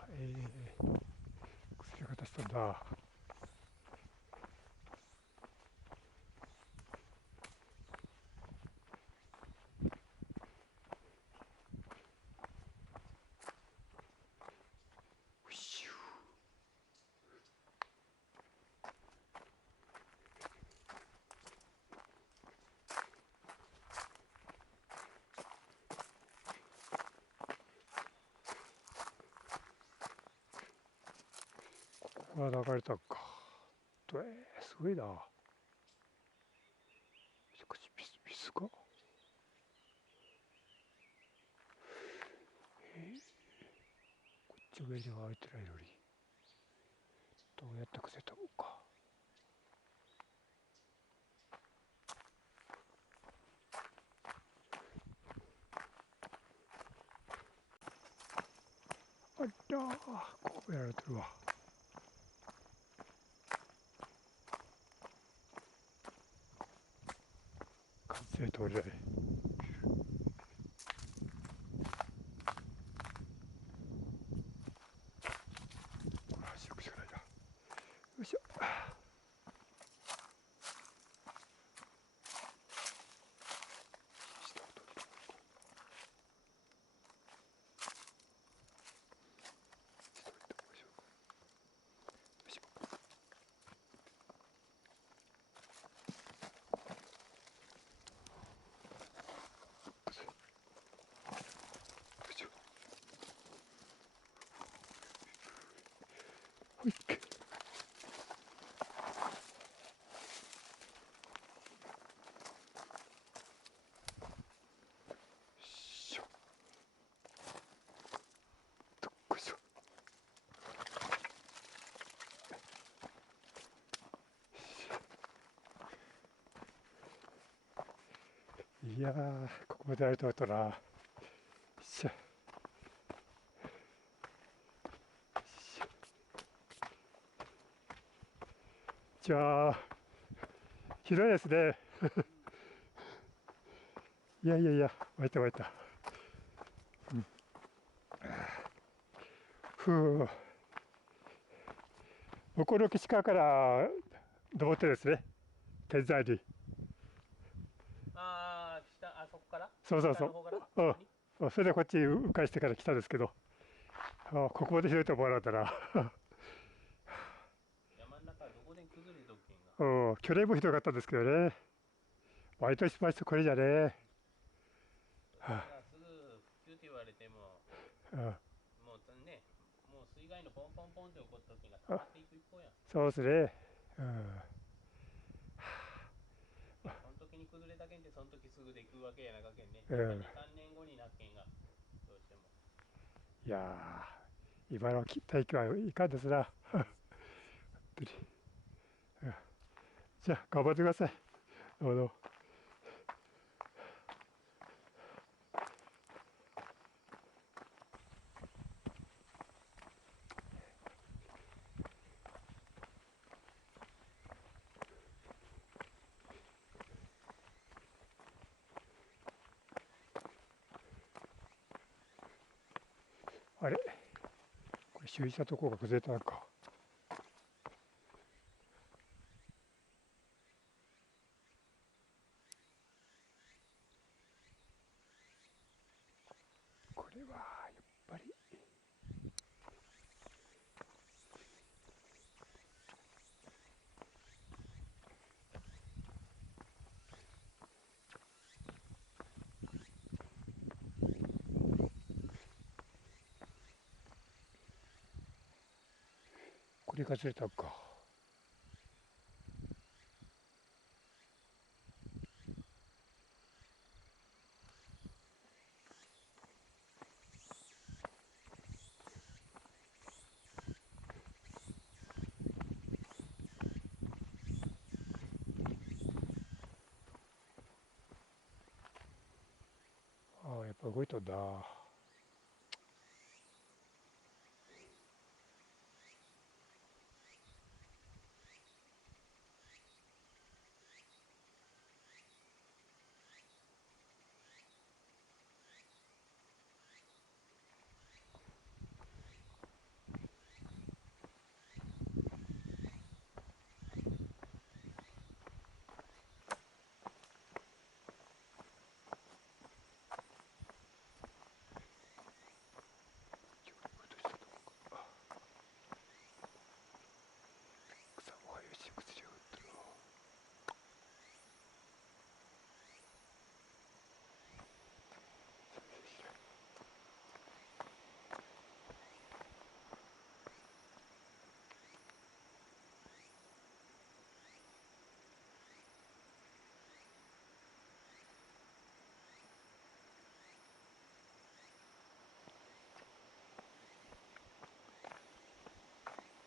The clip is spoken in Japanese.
だ。薬が出したんだ。ここが流れたか。すごいな。しかし水が。こっち上に湧いてないのに、どうやってくせたのか。あらー、ここやられてるわ。完成通りだね。これ走るしかないな。よいしょ。ほいっけ。しょ。どっこいしょ。いやー、ここまでやると思ったな。よっしゃ。じゃあ、ひどいですね。いやいやいや、湧いた湧いた。ふう。向こうの岸側から登ってですね、天山に。ああ、あそこからそうそうそ下の方からう。ここにうん。それでこっち迂回してから来たんですけど、ここまでひどいと思わなかったな。山の中はどこで崩れとけんが。うん、去年もひどかったんですけどね。毎年毎年これじゃね。それがすぐ復旧って言われても、うん、もうね、もう水害のポンポンポンって起こった時が溜まっていく一方やん。そうですね。うん、ね、その時に崩れたけんって、その時すぐできるわけやなかけんね。やっぱうん、2、3年後になっけんが、どうしても。いやー、今の大気はいかんですな。本当に。うん、じゃあ、頑張ってください。どうぞ。あれ、これ周囲したところが崩れたのか。これはやっぱりこれがずれたのか。ああ、やっぱ動いとんだ。